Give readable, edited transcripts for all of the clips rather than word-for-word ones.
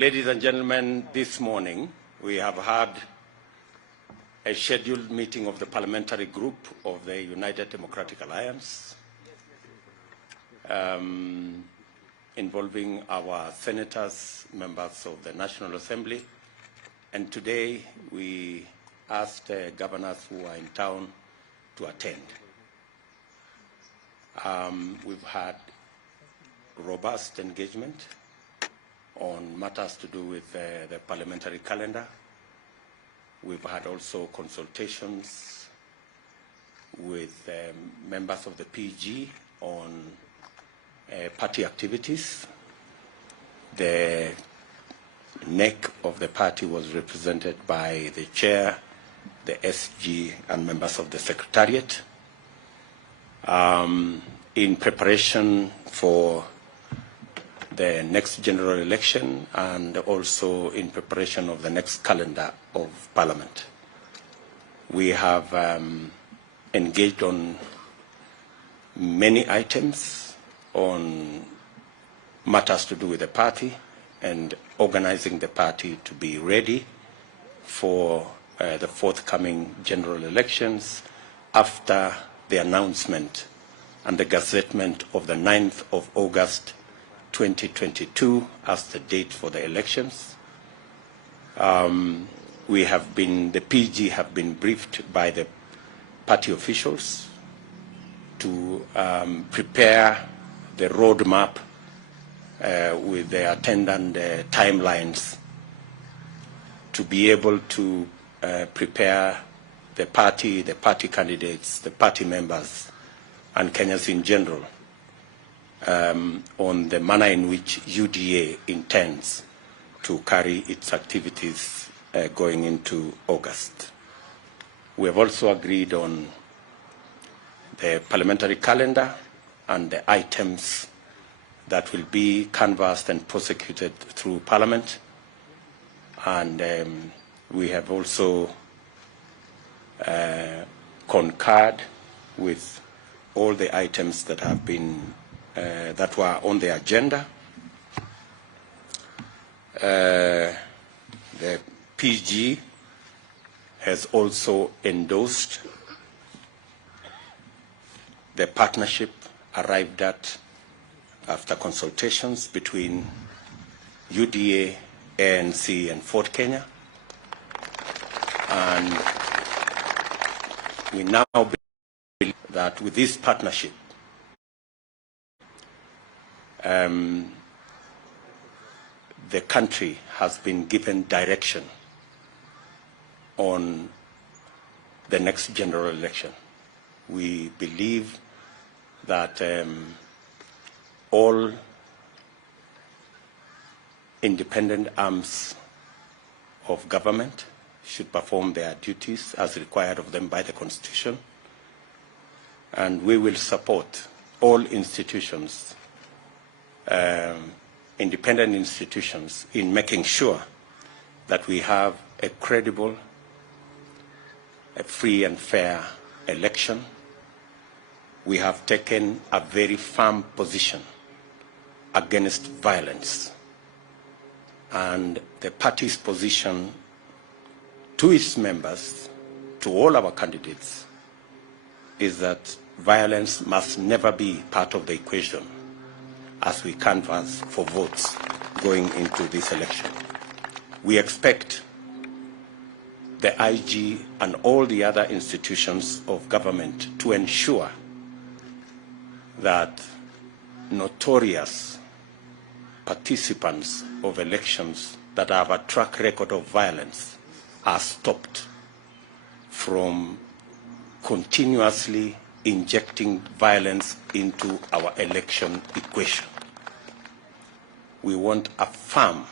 Ladies and gentlemen, this morning we have had a scheduled meeting of the parliamentary group of the United Democratic Alliance involving our senators, members of the National Assembly, and today we asked governors who are in town to attend. We've had robust engagement on matters to do with the parliamentary calendar. We've had also consultations with members of the PG on party activities. The neck of the party was represented by the chair, the SG, and members of the secretariat. In preparation for the next general election and also in preparation of the next calendar of Parliament. We have engaged on many items on matters to do with the party and organizing the party to be ready for the forthcoming general elections after the announcement and the gazettement of the 9th of August 2022 as the date for the elections. The PG have been briefed by the party officials to prepare the roadmap with the attendant timelines to be able to prepare the party candidates, the party members, and Kenyans in general on the manner in which UDA intends to carry its activities going into August. We have also agreed on the parliamentary calendar and the items that will be canvassed and prosecuted through Parliament. And we have also concurred with all the items that have been that were on the agenda. The PG has also endorsed the partnership arrived at after consultations between UDA, ANC, and Fort Kenya. And we now believe that with this partnership, the country has been given direction on the next general election. We believe that all independent arms of government should perform their duties as required of them by the Constitution, and we will support all institutions, independent institutions, in making sure that we have a credible, a free and fair election. We have taken a very firm position against violence, and the party's position to its members, to all our candidates, is that violence must never be part of the equation as we canvass for votes going into this election. We expect the IG and all the other institutions of government to ensure that notorious participants of elections that have a track record of violence are stopped from continuously injecting violence into our election equation. We want a firm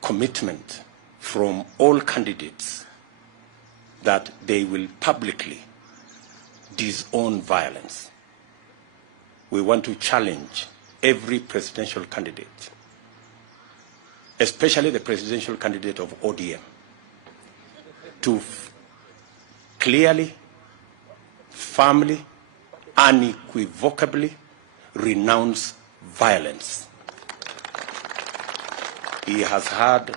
commitment from all candidates that they will publicly disown violence. We want to challenge every presidential candidate, especially the presidential candidate of ODM, to clearly, firmly, unequivocally renounce violence. He has had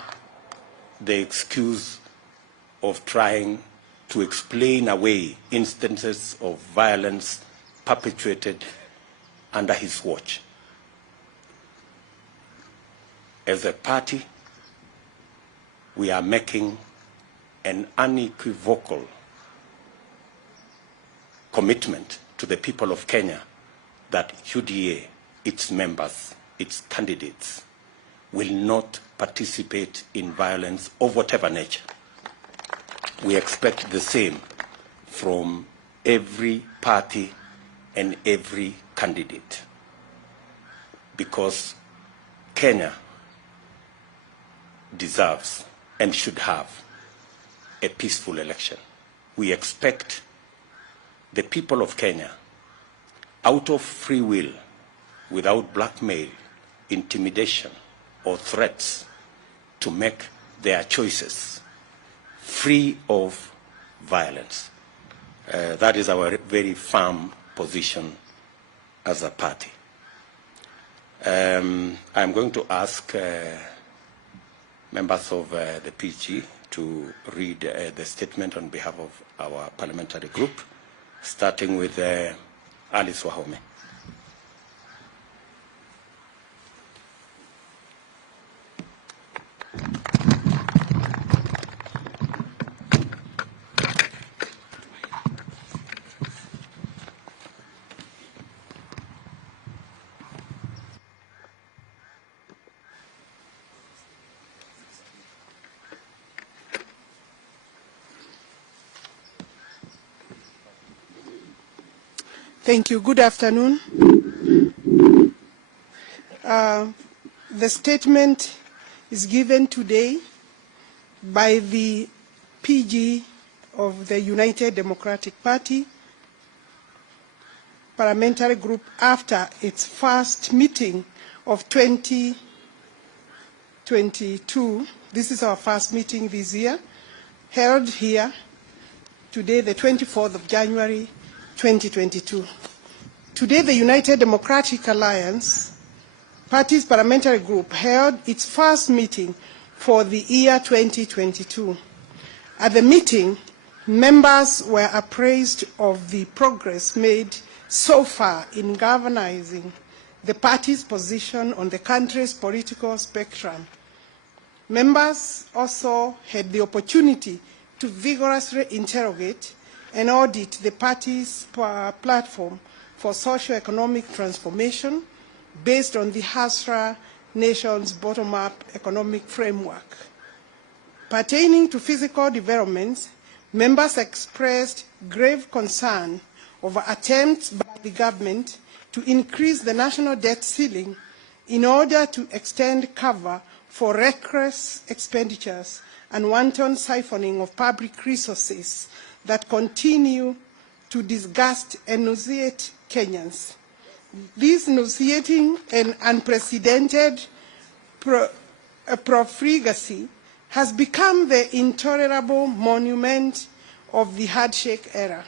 the excuse of trying to explain away instances of violence perpetrated under his watch. As a party, we are making an unequivocal commitment to the people of Kenya that UDA, its members, its candidates, will not participate in violence of whatever nature. We expect the same from every party and every candidate, because Kenya deserves and should have a peaceful election. We expect the people of Kenya, out of free will, without blackmail, intimidation, or threats, to make their choices free of violence. That is our very firm position as a party. I'm going to ask members of the PG to read the statement on behalf of our parliamentary group, starting with Alice Wahome. Thank you. Good afternoon. The statement is given today by the PG of the United Democratic Party parliamentary group after its first meeting of 2022. This is our first meeting this year, held here today, the 24th of January, 2022. Today, the United Democratic Alliance Party's parliamentary group held its first meeting for the year 2022. At the meeting, members were appraised of the progress made so far in galvanizing the party's position on the country's political spectrum. Members also had the opportunity to vigorously interrogate and audit the party's platform for socio-economic transformation based on the Hasra Nation's bottom-up economic framework. Pertaining to physical developments, members expressed grave concern over attempts by the government to increase the national debt ceiling in order to extend cover for reckless expenditures and wanton siphoning of public resources that continue to disgust and nauseate Kenyans. This nauseating and unprecedented profligacy has become the intolerable monument of the handshake era.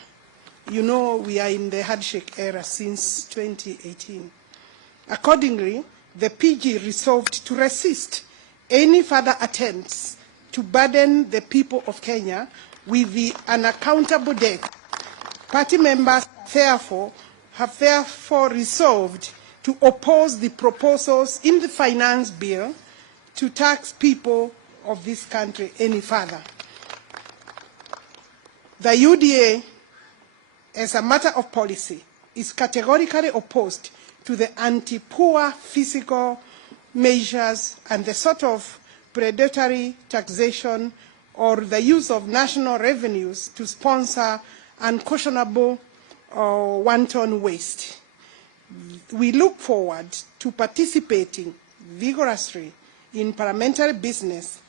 You know, we are in the handshake era since 2018. Accordingly, the PG resolved to resist any further attempts to burden the people of Kenya with the unaccountable debt. Party members have therefore resolved to oppose the proposals in the finance bill to tax people of this country any further. The UDA, as a matter of policy, is categorically opposed to the anti-poor fiscal measures and the sort of predatory taxation or the use of national revenues to sponsor unconscionable wanton waste. We look forward to participating vigorously in parliamentary business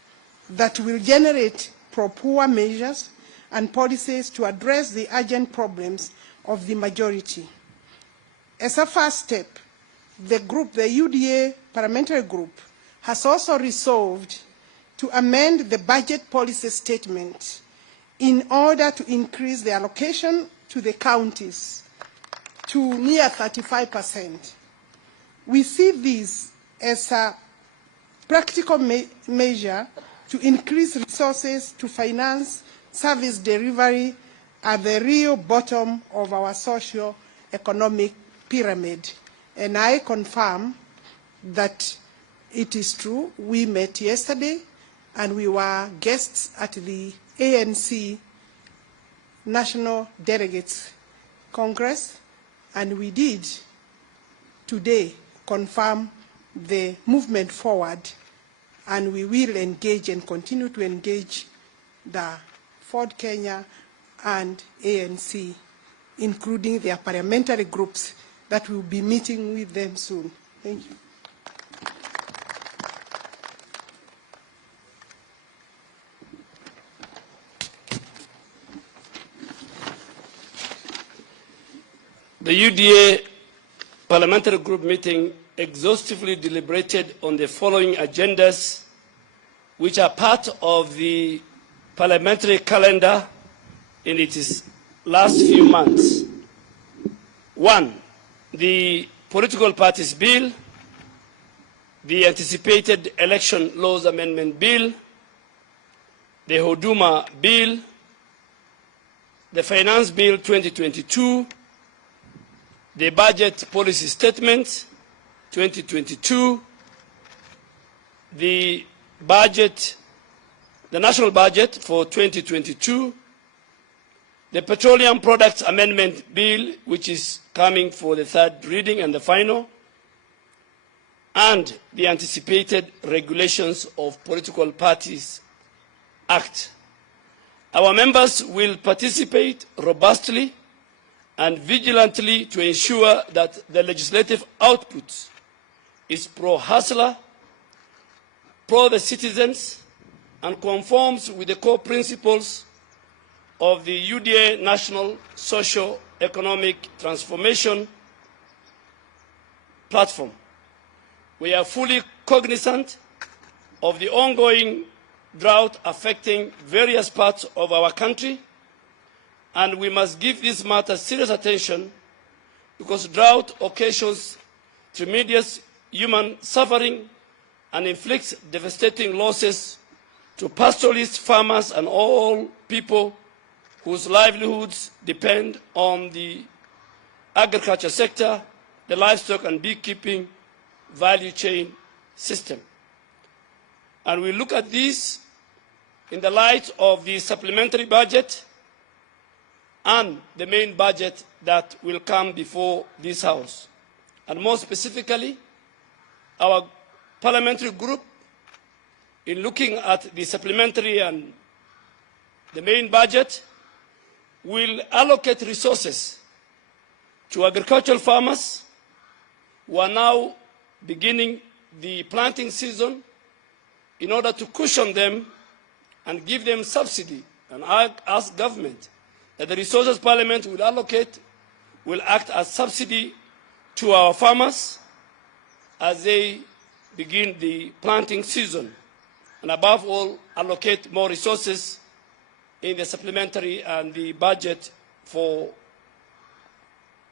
that will generate pro-poor measures and policies to address the urgent problems of the majority. As a first step, the UDA parliamentary group, has also resolved to amend the budget policy statement in order to increase the allocation to the counties to near 35%. We see this as a practical measure to increase resources to finance service delivery at the real bottom of our socio-economic pyramid. And I confirm that it is true. We met yesterday and we were guests at the ANC National Delegates Congress, and we did today confirm the movement forward, and we will engage and continue to engage the Ford Kenya and ANC, including their parliamentary groups that will be meeting with them soon. Thank you. The UDA parliamentary group meeting exhaustively deliberated on the following agendas, which are part of the parliamentary calendar in its last few months. 1, the Political Parties Bill, the anticipated Election Laws Amendment Bill, the Huduma Bill, the Finance Bill 2022, the Budget Policy Statement 2022, the National Budget for 2022, the Petroleum Products Amendment Bill, which is coming for the third reading and the final, and the anticipated Regulations of Political Parties Act. Our members will participate robustly and vigilantly to ensure that the legislative output is pro-hustler, pro-the citizens, and conforms with the core principles of the UDA National Socio-Economic Transformation Platform. We are fully cognizant of the ongoing drought affecting various parts of our country, and we must give this matter serious attention because drought occasions tremendous human suffering and inflicts devastating losses to pastoralists, farmers, and all people whose livelihoods depend on the agriculture sector, the livestock and beekeeping value chain system. And we look at this in the light of the supplementary budget and the main budget that will come before this House. And more specifically, our parliamentary group, in looking at the supplementary and the main budget, will allocate resources to agricultural farmers who are now beginning the planting season in order to cushion them and give them subsidy, and ask government that the resources Parliament will allocate will act as subsidy to our farmers as they begin the planting season, and above all, allocate more resources in the supplementary and the budget for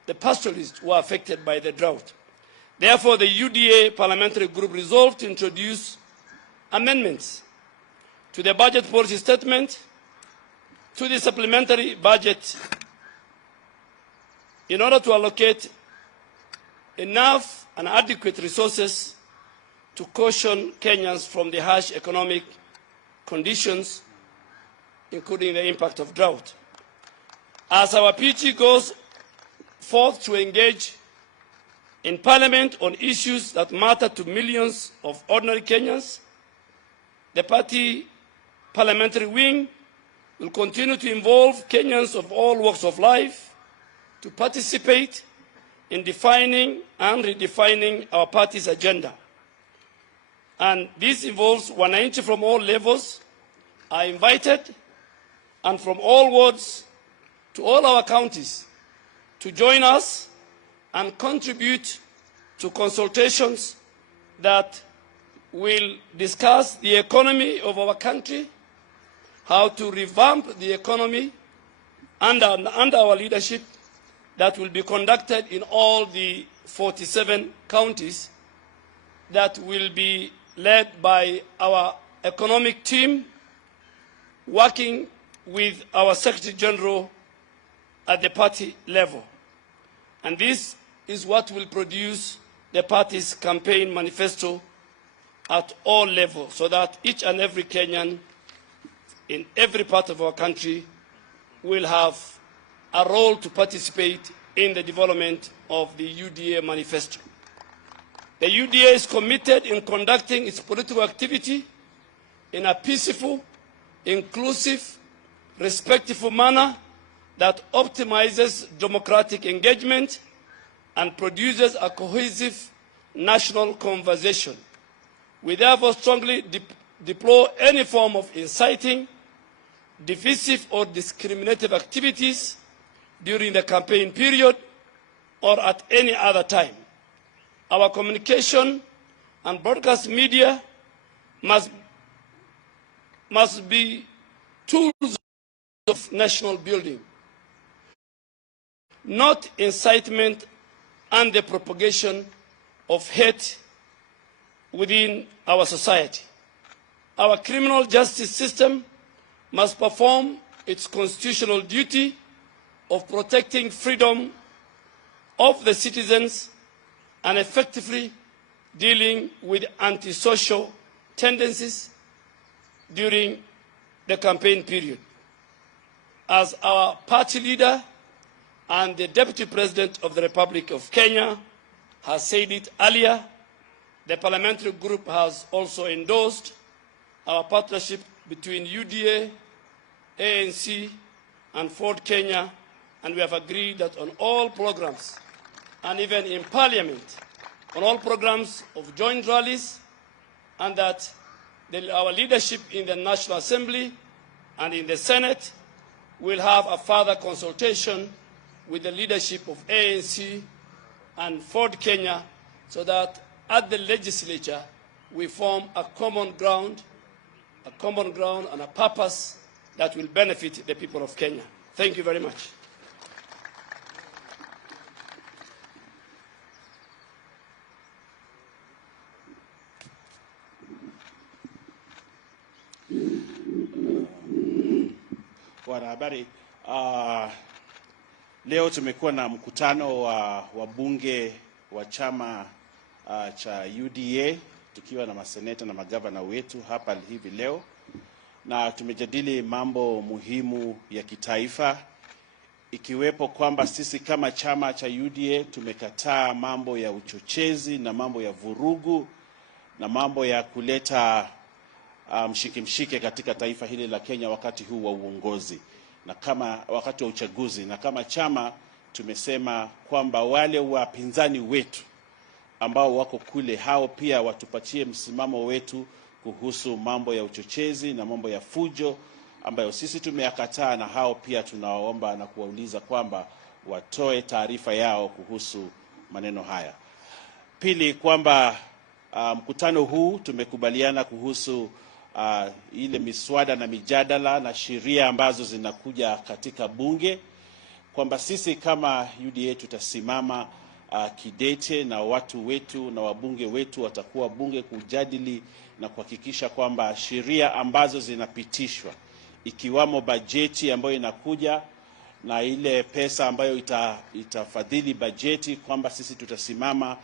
the pastoralists who are affected by the drought. Therefore, the UDA parliamentary group resolved to introduce amendments to the budget policy statement, to the supplementary budget, in order to allocate enough and adequate resources to caution Kenyans from the harsh economic conditions, including the impact of drought. As our PG goes forth to engage in Parliament on issues that matter to millions of ordinary Kenyans, the party parliamentary wing will continue to involve Kenyans of all walks of life to participate in defining and redefining our party's agenda. And this involves wananchi from all levels are invited, and from all wards to all our counties, to join us and contribute to consultations that will discuss the economy of our country, how to revamp the economy under our leadership, that will be conducted in all the 47 counties, that will be led by our economic team, working with our Secretary General at the party level. And this is what will produce the party's campaign manifesto at all levels, so that each and every Kenyan in every part of our country will have a role to participate in the development of the UDA manifesto. The UDA is committed in conducting its political activity in a peaceful, inclusive, respectful manner that optimizes democratic engagement and produces a cohesive national conversation. We therefore strongly deplore any form of inciting, divisive or discriminative activities during the campaign period or at any other time. Our communication and broadcast media must be tools of national building, not incitement and the propagation of hate within our society. Our criminal justice system must perform its constitutional duty of protecting freedom of the citizens and effectively dealing with antisocial tendencies during the campaign period. As our party leader and the Deputy President of the Republic of Kenya has said it earlier, the parliamentary group has also endorsed our partnership between UDA, ANC, and Ford Kenya, and we have agreed that on all programs, and even in Parliament, on all programs of joint rallies, and that our leadership in the National Assembly and in the Senate will have a further consultation with the leadership of ANC and Ford Kenya, so that at the legislature we form a common ground and a purpose that will benefit the people of Kenya. Thank you very much. Wanahabari, leo tumekuwa na mkutano wa wabunge wa chama cha UDA tukiwa na maseneta na magavana wetu hapa hivi leo, na tumejadili mambo muhimu ya kitaifa, ikiwepo kwamba sisi kama chama cha UDA tumekataa mambo ya uchochezi na mambo ya vurugu na mambo ya kuleta mshike katika taifa hili la Kenya wakati huu wa uongozi na kama wakati wa uchaguzi. Na kama chama tumesema kwamba wale wapinzani wetu ambao wako kule, hao pia watupatie msimamo wetu kuhusu mambo ya uchochezi na mambo ya fujo ambayo sisi tumeyakataa, na hao pia tunawaomba na kuwauliza kwamba watoe taarifa yao kuhusu maneno haya. Pili, kwamba mkutano huu tumekubaliana kuhusu ile miswada na mijadala na sheria ambazo zinakuja katika bunge, kwamba sisi kama UDA tutasimama kidete na watu wetu na wabunge wetu watakuwa bunge kujadili na kuhakikisha kwamba sheria ambazo zinapitishwa, ikiwamo bajeti ambayo inakuja na ile pesa ambayo itafadhili bajeti, kwamba sisi tutasimama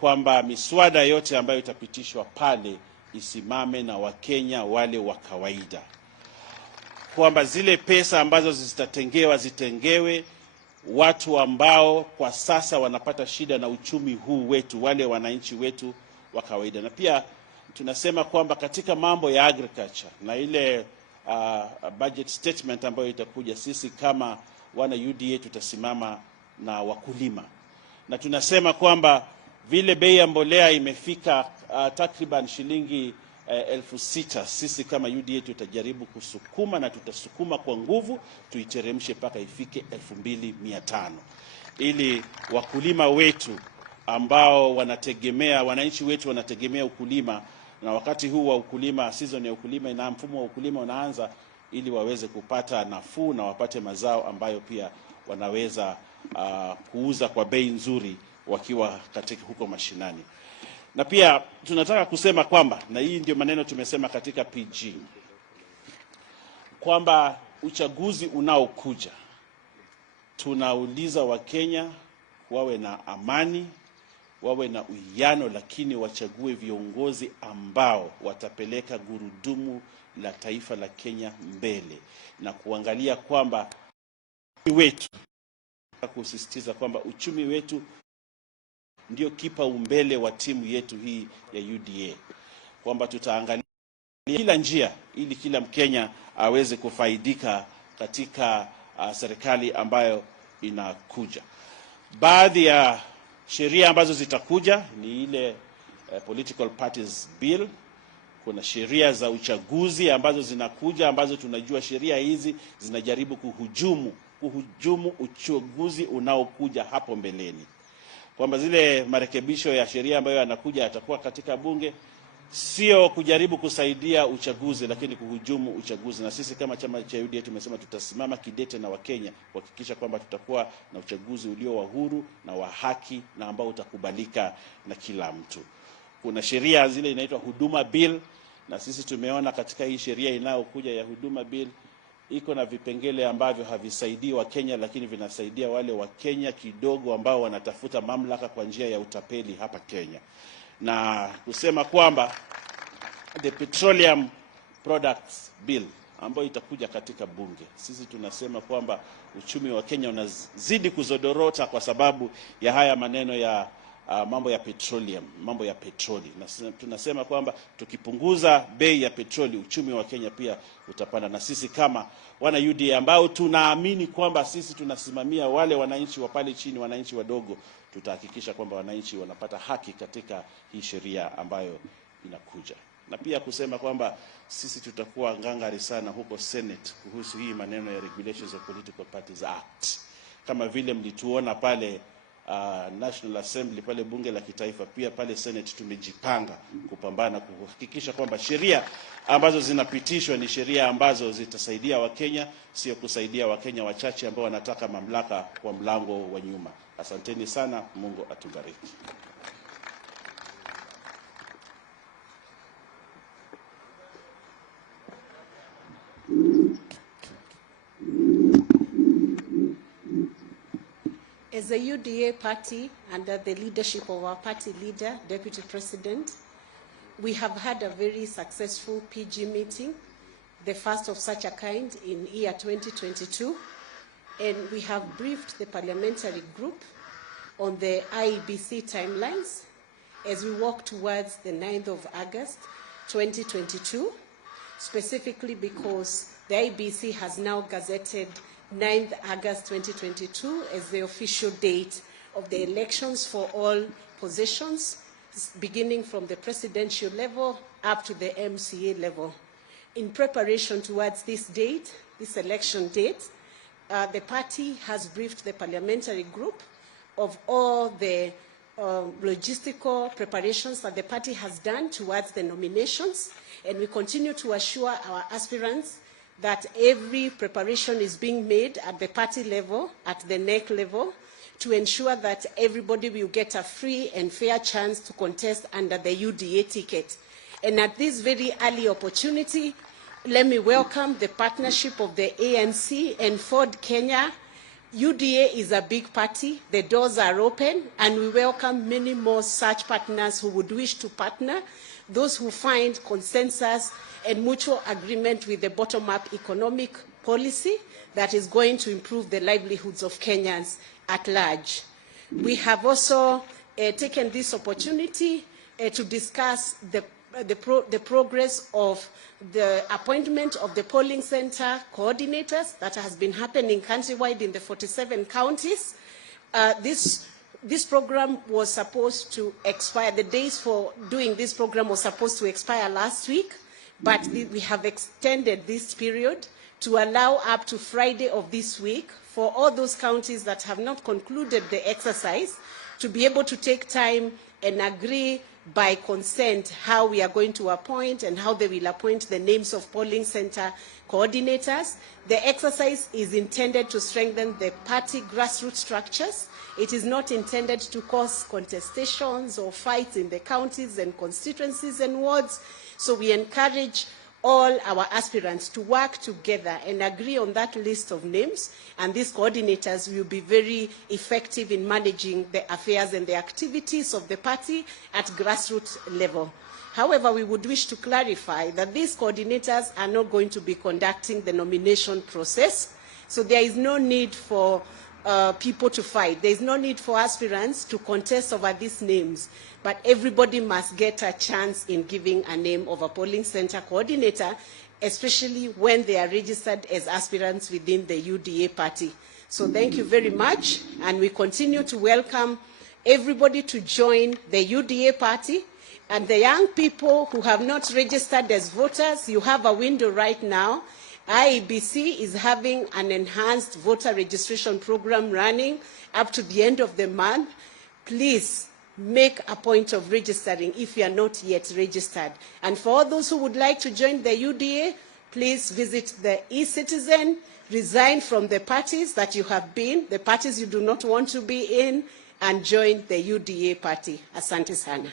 kwamba miswada yote ambayo itapitishwa pale isimame na Wakenya wale wa kawaida, kwamba zile pesa ambazo zitengewe watu ambao kwa sasa wanapata shida na uchumi huu wetu, wale wananchi wetu wa kawaida. Na pia tunasema kwamba katika mambo ya agriculture na ile budget statement ambayo itakuja, sisi kama wana UDA tutasimama na wakulima, na tunasema kwamba vile bei ya mbolea imefika takriban shilingi 6,000, sisi kama UDA tutajaribu kusukuma na tutasukuma kwa nguvu tuiteremshe mpaka ifike 2,500, ili wakulima wetu ambao wanategemea, wananchi wetu wanategemea ukulima, na wakati huu wa ukulima, season ya ukulima na mfumo wa ukulima unaanza, ili waweze kupata nafuu na wapate mazao ambayo pia wanaweza kuuza kwa bei nzuri wakiwa katika huko mashinani. Na pia tunataka kusema kwamba, na hii ndio maneno tumesema katika PG, kwamba uchaguzi unaokuja tunauliza Wakenya wawe na amani, wawe na uwiano, lakini wachague viongozi ambao watapeleka gurudumu la taifa la Kenya mbele, na kuangalia kwamba wetu, kusisitiza kwamba uchumi wetu ndio kipaumbele wa timu yetu hii ya UDA, kwamba tutaangalia kila njia ili kila Mkenya aweze kufaidika katika serikali ambayo inakuja. Baadhi ya sheria ambazo zitakuja ni ile political parties bill. Kuna sheria za uchaguzi ambazo zinakuja, ambazo tunajua sheria hizi zinajaribu kuhujumu uchaguzi unaokuja hapo mbeleni, kwamba zile marekebisho ya sheria ambayo yanakuja yatakuwa katika bunge sio kujaribu kusaidia uchaguzi, lakini kuhujumu uchaguzi. Na sisi kama chama cha UDA tumesema tutasimama kidete na Wakenya kuhakikisha kwamba tutakuwa na uchaguzi ulio wa huru na wa haki na ambao utakubalika na kila mtu. Kuna sheria zile inaitwa huduma bill, na sisi tumeona katika hii sheria inayokuja ya huduma bill iko na vipengele ambavyo havisaidii Wakenya, lakini vinasaidia wale Wakenya kidogo ambao wanatafuta mamlaka kwa njia ya utapeli hapa Kenya. Na kusema kwamba the petroleum products bill ambayo itakuja katika bunge, sisi tunasema kwamba uchumi wa Kenya unazidi kuzodorota kwa sababu ya haya maneno ya mambo ya petroleum, mambo ya petroli. Na tunasema kwamba tukipunguza bei ya petroli, uchumi wa Kenya pia utapanda. Na sisi kama wana UDA ambao tunaamini kwamba sisi tunasimamia wale wananchi wa pale chini, wananchi wadogo, tutahakikisha kwamba wananchi wanapata haki katika hii sheria ambayo inakuja. Na pia kusema kwamba sisi tutakuwa ngangari sana huko Senate kuhusu hii maneno ya Regulations of Political Parties Act. Kama vile mlituona pale National Assembly, pale bunge la kitaifa, pia pale Senate tumejipanga kupambana kuhakikisha kwamba sheria ambazo zinapitishwa ni sheria ambazo zitasaidia Wakenya, sio kusaidia Wakenya wachache ambao wanataka mamlaka kwa mlango wa nyuma. Asanteni sana, Mungu atubariki. As a UDA party, under the leadership of our party leader, Deputy President, we have had a very successful PG meeting, the first of such a kind in year 2022, and we have briefed the parliamentary group on the IEBC timelines as we walk towards the 9th of August 2022, specifically because the IEBC has now gazetted 9th August 2022 as the official date of the elections for all positions, beginning from the presidential level up to the MCA level. In preparation towards this date, this election date, the party has briefed the parliamentary group of all the logistical preparations that the party has done towards the nominations, and we continue to assure our aspirants that every preparation is being made at the party level, at the NEC level, to ensure that everybody will get a free and fair chance to contest under the UDA ticket. And at this very early opportunity, let me welcome the partnership of the ANC and Ford Kenya. UDA is a big party, the doors are open, and we welcome many more such partners who would wish to partner, those who find consensus and mutual agreement with the bottom-up economic policy that is going to improve the livelihoods of Kenyans at large. We have also taken this opportunity to discuss the progress of the appointment of the polling center coordinators that has been happening countrywide in the 47 counties. This program was supposed to expire, the days for doing this program was supposed to expire last week, but we have extended this period to allow up to Friday of this week for all those counties that have not concluded the exercise to be able to take time and agree by consent how we are going to appoint and how they will appoint the names of polling center coordinators. The exercise is intended to strengthen the party grassroots structures. It is not intended to cause contestations or fights in the counties and constituencies and wards. So we encourage all our aspirants to work together and agree on that list of names, and these coordinators will be very effective in managing the affairs and the activities of the party at grassroots level. However, we would wish to clarify that these coordinators are not going to be conducting the nomination process, so there is no need for people to fight. There is no need for aspirants to contest over these names, but everybody must get a chance in giving a name of a polling center coordinator, especially when they are registered as aspirants within the UDA party. So thank you very much, and we continue to welcome everybody to join the UDA party. And the young people who have not registered as voters, you have a window right now. IEBC is having an enhanced voter registration program running up to the end of the month. Please make a point of registering if you are not yet registered. And for all those who would like to join the UDA, please visit the e-citizen, resign from the parties that you have been, the parties you do not want to be in, and join the UDA party. Asante sana.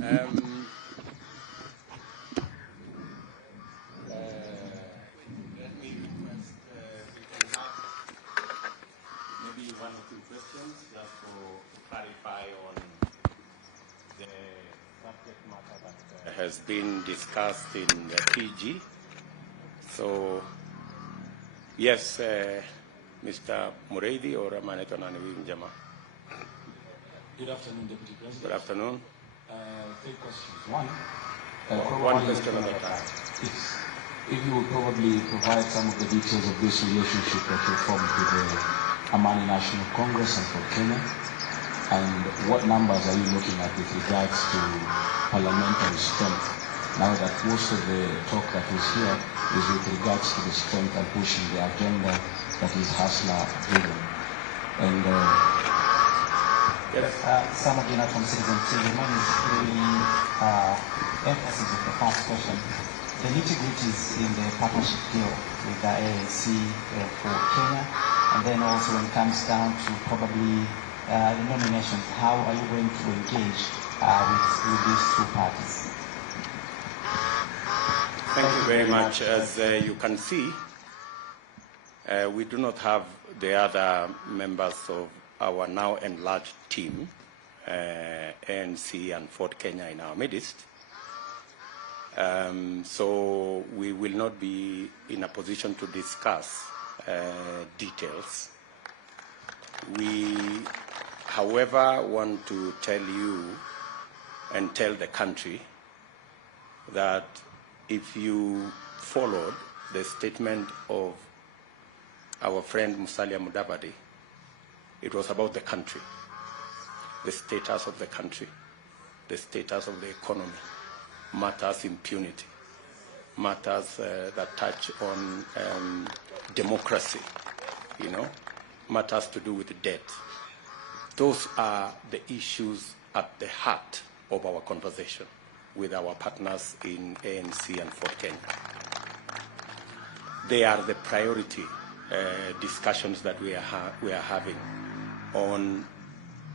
Let me request we can have maybe one or two questions just to clarify on the subject matter that has been discussed in the PG. So, yes, Mr. Muredi or Maneto Naniwinjama. Good afternoon, Deputy President. Good afternoon. Three questions. One question at a time. If you will probably provide some of the details of this relationship that you formed with the Amani National Congress and for Kenya, and what numbers are you looking at with regards to parliamentary strength, now that most of the talk that is here is with regards to the strength and pushing the agenda that is Hustler-driven. And some of you know from Citizen TV, one is really emphasis of the first question. The nitty-gritties in the partnership deal with the ANC for Kenya, and then also when it comes down to probably the nominations, how are you going to engage with these two parties? Thank you very much. As you can see, we do not have the other members of our now enlarged team, ANC and Fort Kenya, in our midst. So we will not be in a position to discuss details. We, however, want to tell you and tell the country that if you followed the statement of our friend Musalia Mudavadi, it was about the country, the status of the country, the status of the economy, matters impunity, matters that touch on democracy, matters to do with debt. Those are the issues at the heart of our conversation with our partners in ANC and Fort Kenya. They are the priority discussions that we are having on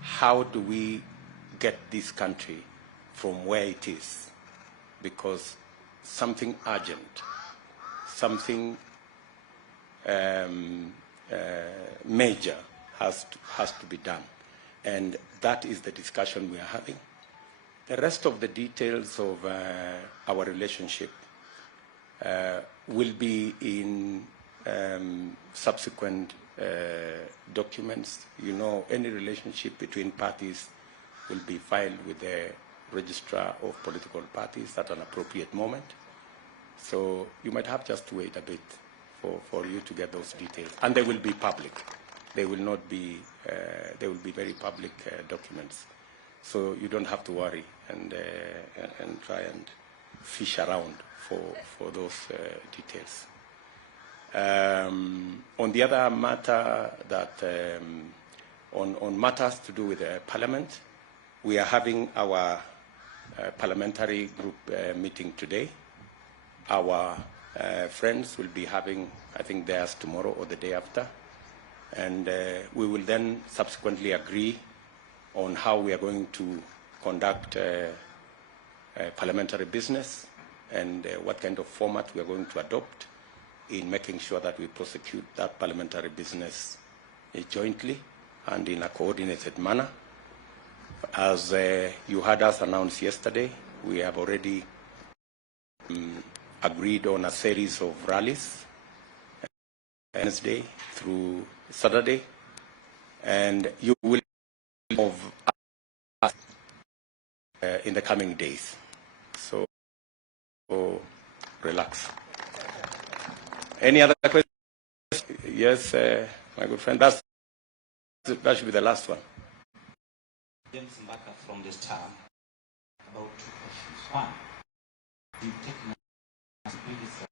how do we get this country from where it is, because something urgent, something major has to be done, and that is the discussion we are having. The rest of the details of our relationship will be in subsequent documents. Any relationship between parties will be filed with the registrar of political parties at an appropriate moment. So you might have just to wait a bit for you to get those details, and they will be public. They will not be. They will be very public documents. So you don't have to worry and try and fish around for those details. On the other matter that, on matters to do with Parliament, we are having our parliamentary group meeting today. Our friends will be having, I think, theirs tomorrow or the day after. And we will then subsequently agree on how we are going to conduct parliamentary business and what kind of format we are going to adopt in making sure that we prosecute that parliamentary business jointly and in a coordinated manner. As you heard us announce yesterday, we have already agreed on a series of rallies Wednesday through Saturday, and you will of us in the coming days. So relax. Any other questions? Yes, my good friend. That should be the last one. James Mbaka from this town. About two questions. One, you've taken a previous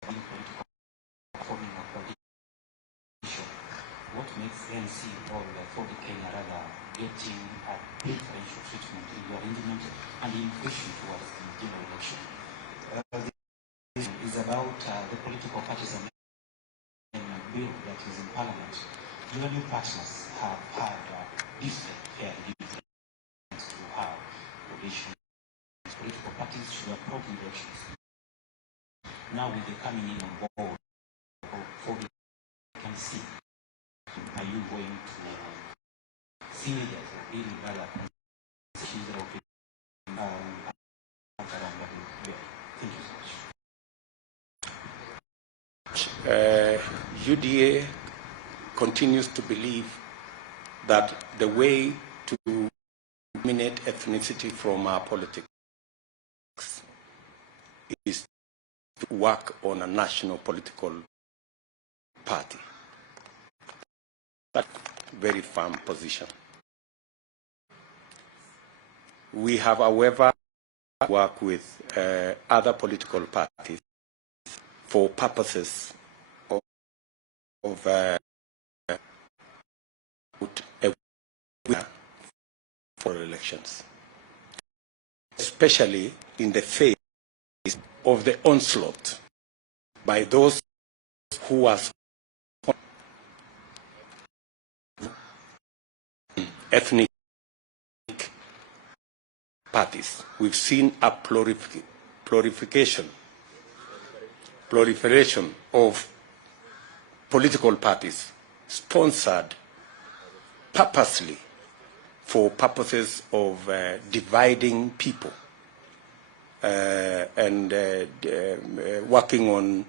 political forming of coalition. What makes ANC or for the Kenya rather getting a preferential treatment in the arrangement and the invitation towards the general election? This is about the political parties and bill that is in Parliament. Your new partners have had different difference to how coalition political parties should approach elections. Now with the coming in on board for the ANC, are you going to see it as a bill rather than thank you so much. UDA continues to believe that the way to eliminate ethnicity from our politics is to work on a national political party. That's a very firm position. We have, however, worked with other political parties for purposes of for elections, especially in the face of the onslaught by those who are ethnic parties. We've seen a proliferation of political parties sponsored purposely for purposes of dividing people and working on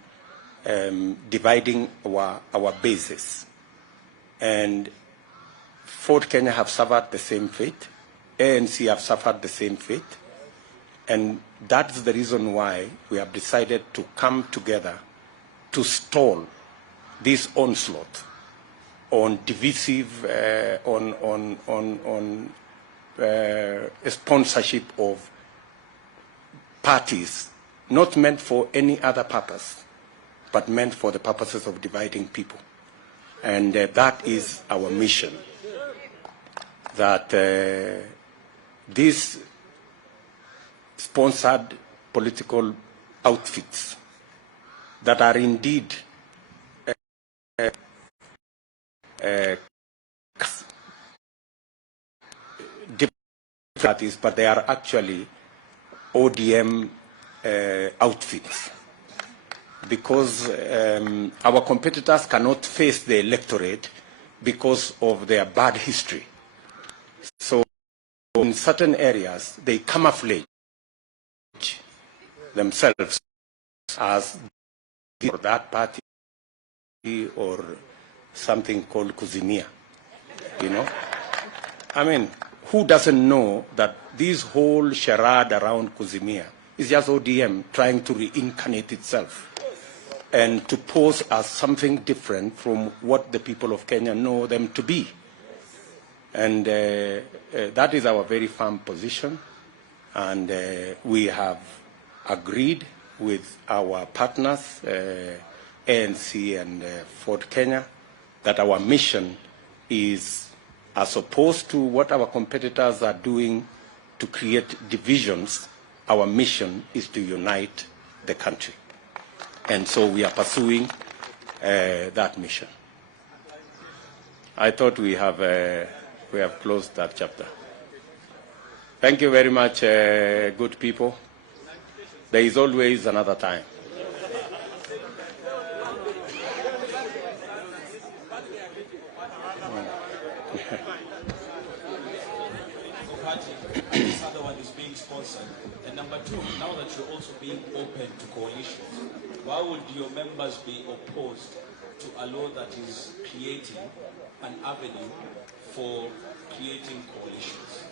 dividing our bases. And Ford Kenya have suffered the same fate. ANC have suffered the same fate. And that's the reason why we have decided to come together to stall this onslaught on divisive, sponsorship of parties not meant for any other purpose, but meant for the purposes of dividing people. And that is our mission, that these sponsored political outfits that are indeed parties, but they are actually ODM outfits, because our competitors cannot face the electorate because of their bad history. So in certain areas, they camouflage themselves as that party or something called Kuzimia, you know? I mean, who doesn't know that this whole charade around Kuzimia is just ODM trying to reincarnate itself and to pose as something different from what the people of Kenya know them to be. And that is our very firm position. And we have agreed with our partners ANC and Ford Kenya, that our mission is, as opposed to what our competitors are doing to create divisions, our mission is to unite the country. And so we are pursuing that mission. I thought we have closed that chapter. Thank you very much, good people. There is always another time. This other one is being sponsored. And number two, now that you're also being open to coalitions, why would your members be opposed to a law that is creating an avenue for creating coalitions?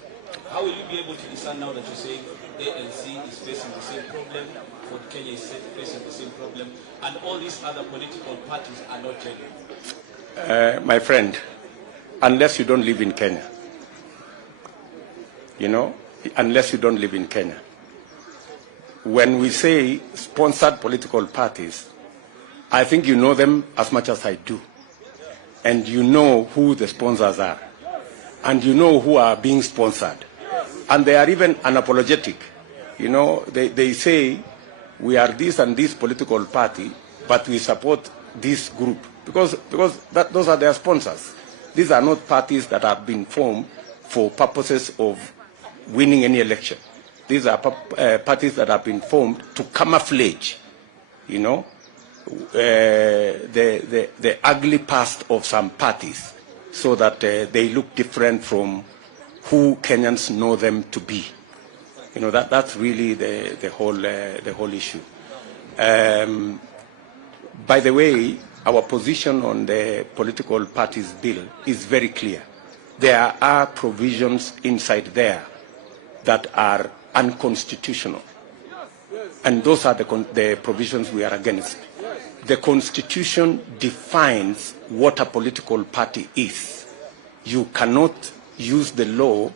How will you be able to discern now that you're saying ANC is facing the same problem, Ford Kenya is facing the same problem, and all these other political parties are not genuine? My friend, unless you don't live in Kenya, unless you don't live in Kenya. When we say sponsored political parties, I think you know them as much as I do. And you know who the sponsors are. And you know who are being sponsored. And they are even unapologetic. They say, we are this and this political party, but we support this group. Because those are their sponsors. These are not parties that have been formed for purposes of winning any election. These are parties that have been formed to camouflage, the ugly past of some parties, so that they look different from who Kenyans know them to be. That's really the whole issue. By the way, our position on the political parties bill is very clear. There are provisions inside there that are unconstitutional. And those are the provisions we are against. The Constitution defines what a political party is. You cannot use the law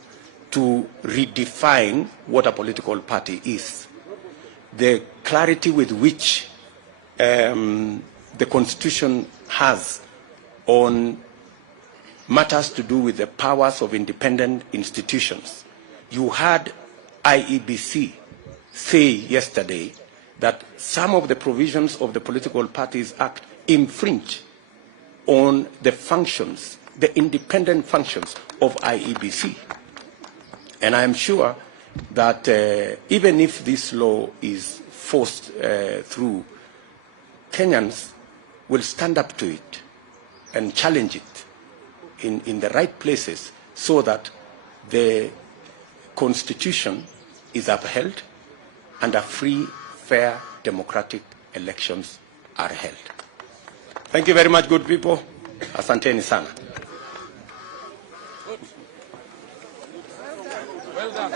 to redefine what a political party is. The clarity with which the Constitution has on matters to do with the powers of independent institutions. You heard IEBC say yesterday that some of the provisions of the Political Parties Act infringe on the functions, the independent functions of IEBC. And I am sure that even if this law is forced through, Kenyans will stand up to it and challenge it in the right places so that the Constitution is upheld and a free, fair, democratic elections are held. Thank you very much, good people. Asanteni sana. Well done.